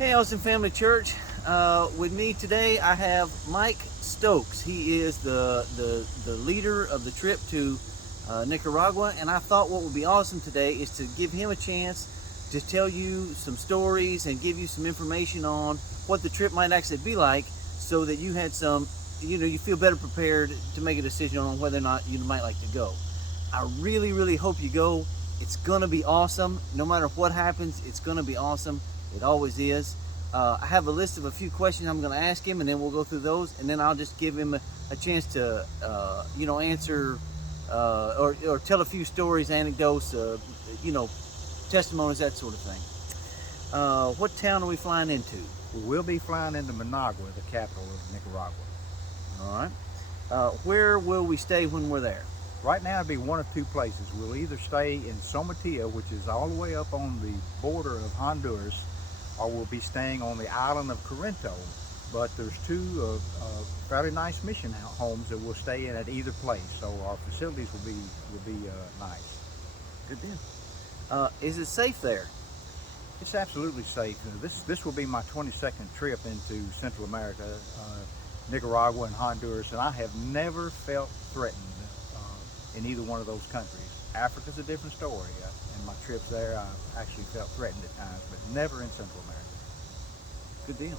Hey, Austin Family Church. With me today, I have Mike Stokes. He is the leader of the trip to Nicaragua, and I thought what would be awesome today is to give him a chance to tell you some stories and give you some information on what the trip might actually be like, so that you had some, you feel better prepared to make a decision on whether or not you might like to go. I really, really hope you go. It's gonna be awesome. No matter what happens, it's gonna be awesome. It always is. I have a list of a few questions I'm going to ask him, and then we'll go through those, and then I'll just give him a chance to, answer or tell a few stories, anecdotes, testimonies, that sort of thing. What town are we flying into? We will be flying into Managua, the capital of Nicaragua. All right. Where will we stay when we're there? Right now, it'll be one of two places. We'll either stay in Somatia, which is all the way up on the border of Honduras, or we'll be staying on the island of Corinto. But there's two fairly nice mission homes that we'll stay in at either place. So our facilities will be nice. Good deal. Is it safe there? It's absolutely safe. This will be my 22nd trip into Central America, Nicaragua and Honduras, and I have never felt threatened in either one of those countries. Africa's a different story. In my trips there, I actually felt threatened at times, but never in Central America. Good deal.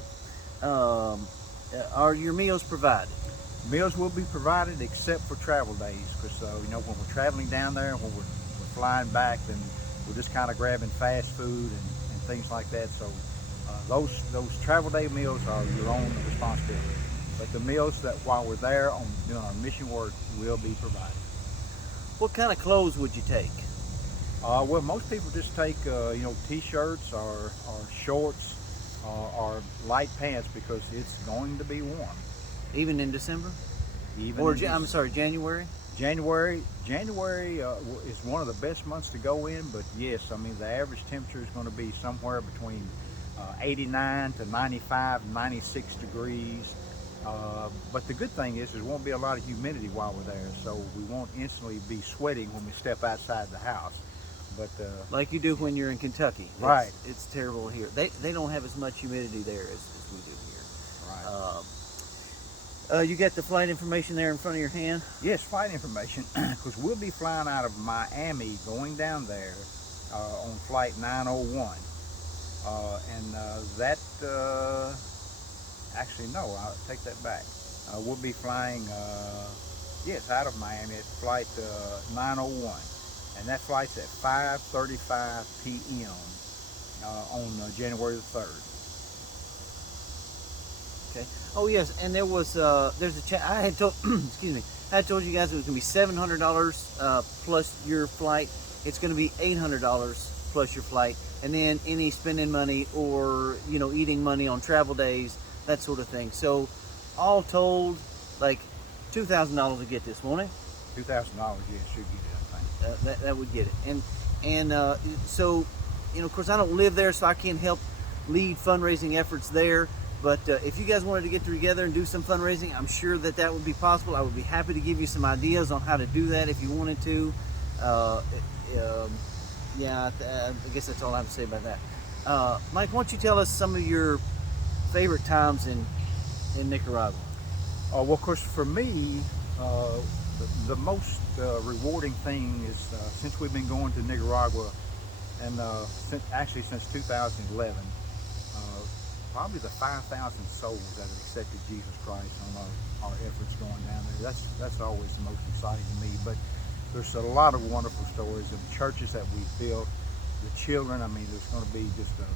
Are your meals provided? Meals will be provided except for travel days, because when we're traveling down there and when we're flying back, then we're just kind of grabbing fast food and things like that. So those travel day meals are your own responsibility. But the meals that while we're there on doing our mission work will be provided. What kind of clothes would you take? Well, most people just take t-shirts or shorts or light pants, because it's going to be warm. Even in December? I'm sorry, January? January is one of the best months to go in, but yes, I mean the average temperature is going to be somewhere between 89 to 95, 96 degrees. But the good thing is there won't be a lot of humidity while we're there, so we won't instantly be sweating when we step outside the house. But like you do when you're in Kentucky. Right. It's terrible here. They don't have as much humidity there as we do here. Right. You got the flight information there in front of your hand? Yes, flight information, because we'll be flying out of Miami going down there on flight 901. Actually, no, I'll take that back. We'll be flying, out of Miami at flight 901. And that flight's at 5:35 p.m. On January the 3rd. Okay. Oh yes, and there's I had told I had told you guys it was going to be $700 plus your flight. It's going to be $800 plus your flight, and then any spending money or eating money on travel days, that sort of thing. So all told, like $2,000 to get this, won't it? $2,000, yes, should get it, I think. That would get it. And so of course I don't live there, so I can't help lead fundraising efforts there. But if you guys wanted to get together and do some fundraising, I'm sure that would be possible. I would be happy to give you some ideas on how to do that if you wanted to. I guess that's all I have to say about that. Mike, why don't you tell us some of your favorite times in Nicaragua? Well, of course, for me, the most rewarding thing is since we've been going to Nicaragua, and since 2011, probably the 5,000 souls that have accepted Jesus Christ on our efforts going down there. That's always the most exciting to me. But there's a lot of wonderful stories of the churches that we've built, the children. I mean, there's going to be just a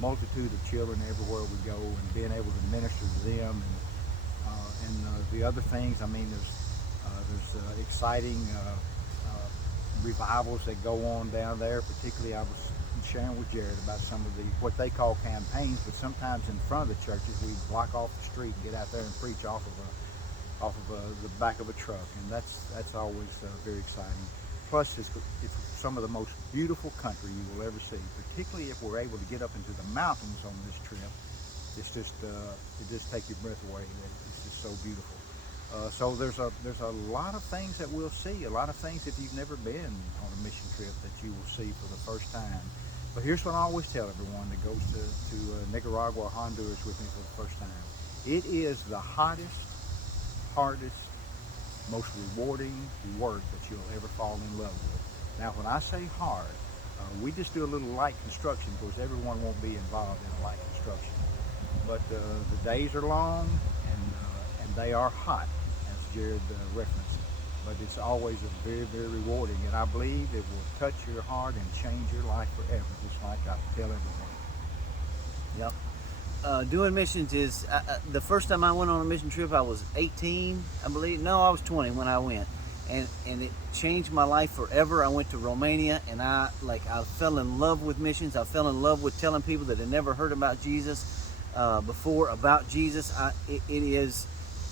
multitude of children everywhere we go, and being able to minister to them, and the other things. I mean, there's exciting revivals that go on down there. Particularly, I was sharing with Jared about some of what they call campaigns, but sometimes in front of the churches we block off the street and get out there and preach off of the back of a truck, and that's always very exciting. Plus, it's some of the most beautiful country you will ever see, particularly if we're able to get up into the mountains on this trip. It's just it just takes your breath away. It's just so beautiful. So there's a lot of things that we'll see, a lot of things if you've never been on a mission trip that you will see for the first time. But here's what I always tell everyone that goes to Nicaragua or Honduras with me for the first time. It is the hottest, hardest, most rewarding work that you'll ever fall in love with. Now, when I say hard, we just do a little light construction because everyone won't be involved in a light construction. But the days are long and they are hot, as Jared referenced. But it's always a very, very rewarding, and I believe it will touch your heart and change your life forever, just like I tell everyone. Yep. Doing missions is, the first time I went on a mission trip, I was 18, I believe. No, I was 20 when I went. And it changed my life forever. I went to Romania, and I fell in love with missions. I fell in love with telling people that had never heard about Jesus before about Jesus.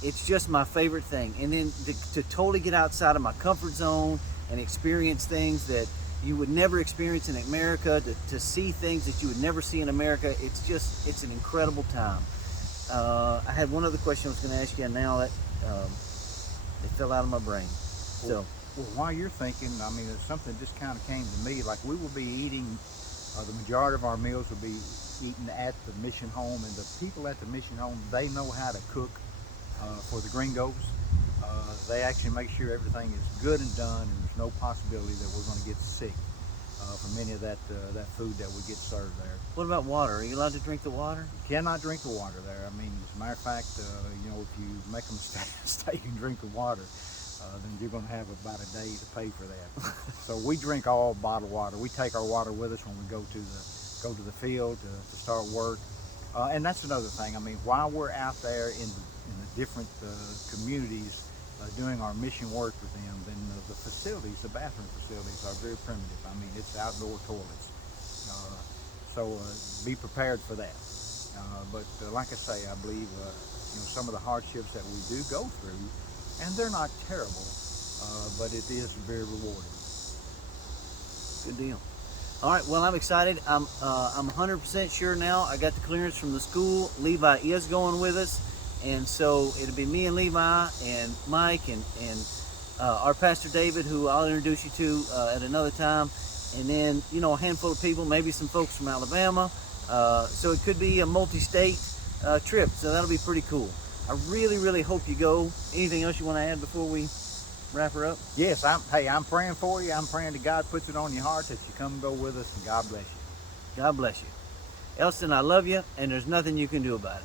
It's just my favorite thing. And then to totally get outside of my comfort zone and experience things that you would never experience in America, to see things that you would never see in America, it's an incredible time. I had one other question I was going to ask you, and now that it fell out of my brain. Well, while you're thinking, I mean, it's something just kind of came to me. Like, we will be eating, the majority of our meals will be eaten at the mission home, and the people at the mission home, they know how to cook for the gringos. They actually make sure everything is good and done, and there's no possibility that we're going to get sick from any of that food that we get served there. What about water? Are you allowed to drink the water? You cannot drink the water there. I mean, as a matter of fact, you know, if you make them stay and drink the water, then you're going to have about a day to pay for that. So we drink all bottled water. We take our water with us when we go to the field to start work. And that's another thing. I mean, while we're out there in the different communities doing our mission work with them, then the facilities, the bathroom facilities, are very primitive. I mean, it's outdoor toilets. So be prepared for that. But like I say, I believe you know, some of the hardships that we do go through, and they're not terrible, but it is very rewarding. Good deal. All right, well, I'm excited. I'm 100% sure now. I got the clearance from the school. Levi is going with us, and so it'll be me and Levi and Mike and our pastor David, who I'll introduce you to at another time, and then, you know, a handful of people, maybe some folks from Alabama. So it could be a multi-state trip, so that'll be pretty cool. I really, really hope you go. Anything else you want to add before we wrap her up? Yes, I'm praying for you. I'm praying that God puts it on your heart that you come and go with us, and God bless you. God bless you. Elston, I love you, and there's nothing you can do about it.